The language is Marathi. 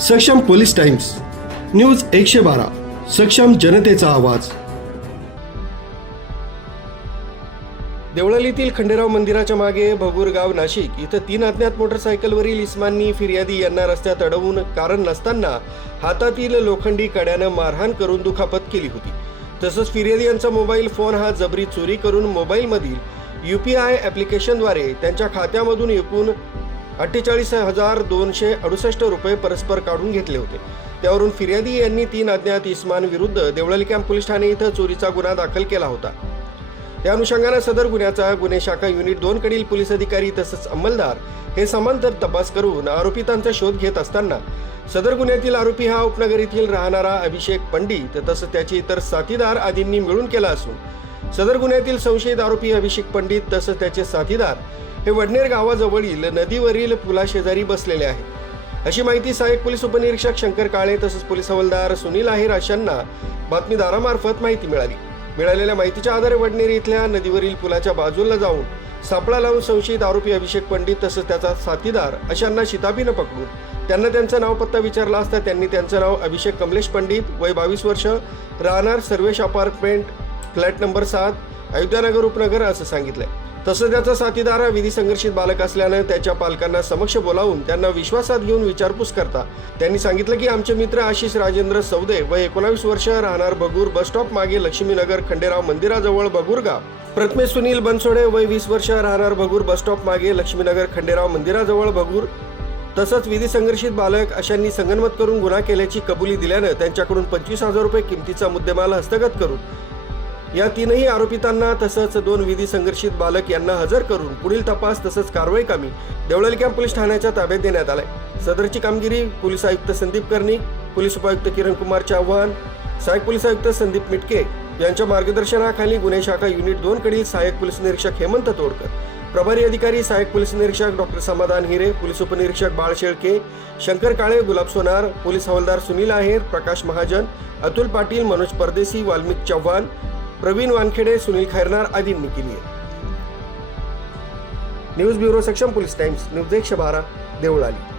सक्षम पोलीस टाइम्स न्यूज 112 सक्षम जनतेचा आवाज। देवळालीतील खंडेराव मंदिराच्या मागे भगूरगाव नाशिक इथं 3 अज्ञात मोटरसायकलवरील इस्मांनी फिर्यादी यांना रस्त्यात अडवून कारण नसताना हातातील लोखंडी कड्यानं मारहाण करून दुखापत केली होती। तसंच फिर्यादी यांचा मोबाईल फोन हा जबरी चोरी करून मोबाईलमधील UPI ॲप्लिकेशनद्वारे त्यांच्या खात्यामधून एकूण 48,268 रुपये परस्पर काढून घेतले होते। त्यावरून फिर्यादी यांनी 3 अज्ञात इस्मांविरुद्ध देवळाली कॅम्प पोलीस ठाणे इथं चोरीचा गुन्हा दाखल केला होता। त्या अनुषंगाने सदर गुन्ह्याचा गुन्हे शाखा युनिट 2 कडील पोलीस अधिकारी तसंच अंमलदार हे समांतर तपास करून आरोपितांचा शोध घेत असताना सदर गुन्ह्यातील आरोपी हा उपनगर येथील राहणारा अभिषेक पंडित तसंच त्याचे इतर साथीदार आदींनी मिळून केला असून सदर गुन्ह्यातील संशयित आरोपी अभिषेक पंडित तसंच त्याचे साथीदार हे वडनेर गावाजवळील नदीवरील पुलाशेजारी बसलेले आहेत अशी माहिती सहाय्यक पोलीस उपनिरीक्षक शंकर काळे तसंच पोलीस हवालदार सुनील आहेर अशांना बातमीदारामार्फत माहिती मिळाली। मिळालेल्या माहितीच्या आधारे वडनेर इथल्या नदीवरील पुलाच्या बाजूला जाऊन सापळा लावून संशयित आरोपी अभिषेक पंडित तसंच त्याचा साथीदार अशांना शिताबीनं पकडून त्यांना त्यांचं नाव पत्ता विचारला असता त्यांनी त्यांचं नाव अभिषेक कमलेश पंडित वय 22 वर्ष राहणार Sarvesh apartment flat number 7 Ayodhya Nagar उपनगर असं सांगितलंय। तसंच त्याचा साथीदार हा विधी संघर्षित बालक असल्यानं त्याच्या पालकांना समक्ष बोलावून त्यांना विश्वासात घेऊन विचारपूस करता त्यांनी सांगितलं की आमचे मित्र आशिष राजेंद्र सौदे वय 19 वर्ष राहणार भगूर बस स्टॉप मागे लक्ष्मीनगर खंडेराव मंदिराजवळ भगूरगाव, प्रथमेश सुनील बनसोडे वय 20 वर्ष राहणार भगूर बस स्टॉप मागे लक्ष्मीनगर खंडेराव मंदिराजवळ भगूर तसंच विधी संघर्षित बालक अशांनी संगनमत करून गुन्हा केल्याची कबुली दिल्यानं त्यांच्याकडून 25,000 रुपये किमतीचा मुद्देमाल हस्तगत करून या 3ही आरोपितांना तसंच 2 विधी संघर्षित बालक यांना हजर करून पुढील तपास तसंच कारवाई कामी देवळाली कॅम्प पोलीस ठाण्याच्या ताब्यात देण्यात आलाय। सदरची कामगिरी पोलीस आयुक्त संदीप कर्णिक, पोलीस उपायुक्त किरण कुमार चव्हाण, सहाय्यक पोलीस आयुक्त संदीप मिटके यांच्या मार्गदर्शनाखाली गुन्हे शाखा युनिट 2 कडील सहाय्यक पोलीस निरीक्षक हेमंत तोडकर, प्रभारी अधिकारी सहाय्यक पोलीस निरीक्षक डॉक्टर समाधान हिरे, पोलीस उपनिरीक्षक बाळ शेळके, शंकर काळे, गुलाब सोनार, पोलीस हवालदार सुनील आहेर, प्रकाश महाजन, अतुल पाटील, मनोज परदेशी, वाल्मिक चव्हाण, प्रवीण वानखेडे, सुनील खैरनार आदींनी केली आहे। न्यूज ब्युरो सक्षम पोलीस टाइम्स न्यूज 112 देवळाली।